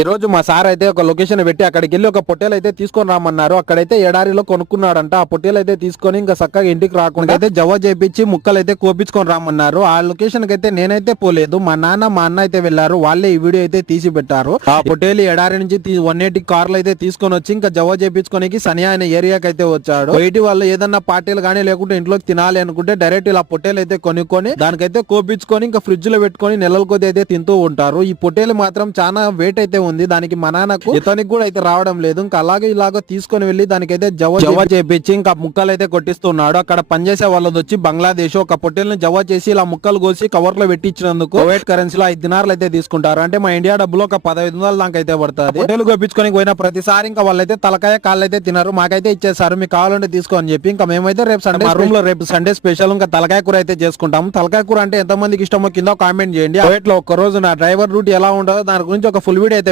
ఈ రోజు మా సార్ అయితే ఒక లొకేషన్ పెట్టి అక్కడికి వెళ్ళి ఒక పొట్టేలు అయితే తీసుకొని రామన్నారు. అక్కడైతే ఎడారిలో కొనుక్కున్నాడంట. ఆ పొట్టేలు అయితే తీసుకొని ఇంకా చక్కగా ఇంటికి రాకుండా అయితే జవ చేపించి ముక్కలు అయితే కోపించుకొని రామన్నారు. ఆ లొకేషన్ కి అయితే నేనైతే పోలేదు, మా నాన్న మా అన్న అయితే వెళ్లారు. వాళ్ళే ఈ వీడియో అయితే తీసి పెట్టారు. ఆ పొట్టేలు ఎడారి నుంచి 180 కార్లు అయితే తీసుకొని వచ్చి ఇంకా జవ చేపించుకోనికి సనియా అనే ఏరియాకి అయితే వచ్చాడు. బయటి వాళ్ళు ఏదన్నా పార్టీలు కానీ లేకుంటే ఇంట్లోకి తినాలి అనుకుంటే డైరెక్ట్ ఇలా పొట్టేలు అయితే కొనుక్కొని దానికైతే కోపించుకొని ఇంకా ఫ్రిడ్జ్ లో పెట్టుకొని నెలల కొద్ది అయితే తింటూ ఉంటారు. ఈ పొట్టేలు మాత్రం చాలా వెయిట్ అయితే ఉంది. దానికి మా నాన్నకు ఇతనికి కూడా అయితే రావడం లేదు. ఇంకా అలాగే ఇలాగో తీసుకొని వెళ్లి దానికైతే జవ చేపించి ఇంకా ముక్కలు అయితే కొట్టిస్తున్నాడు. అక్కడ పనిచేసే వాళ్ళది వచ్చి బంగ్లాదేశ్. ఒక పొట్టేల్ని జవ చేసి ఇలా ముక్కలు కోసి కవర్ లో పెట్టించినందుకు కువైట్ కరెన్సీలో 5 దినార్లు అయితే తీసుకుంటారు. అంటే మా ఇండియా డబ్బులో ఒక 1500 దాకా అయితే పడుతుంది. పొట్టేలు కోపించుకొని పోయిన ప్రతిసారి ఇంకా వాళ్ళైతే తలకాయ కాళ్ళు అయితే తిన్నారు. మాకైతే ఇచ్చేసారు, మీకు కావాలంటే తీసుకో అని చెప్పి. ఇంకా మేమైతే రేపు సండే రూమ్ లో రేపు సండే స్పెషల్ ఇంకా తలకాయ కూర అయితే చేసుకుంటాం. తలకాయ కూర అంటే ఎంత మందికి ఇష్టమో కింద కామెంట్ చేయండి. కువైట్ లో ఒక్క రోజు నా డ్రైవర్ డ్యూటీ ఎలా ఉండదో దాని గురించి ఒక ఫుల్ వీడియో అయితే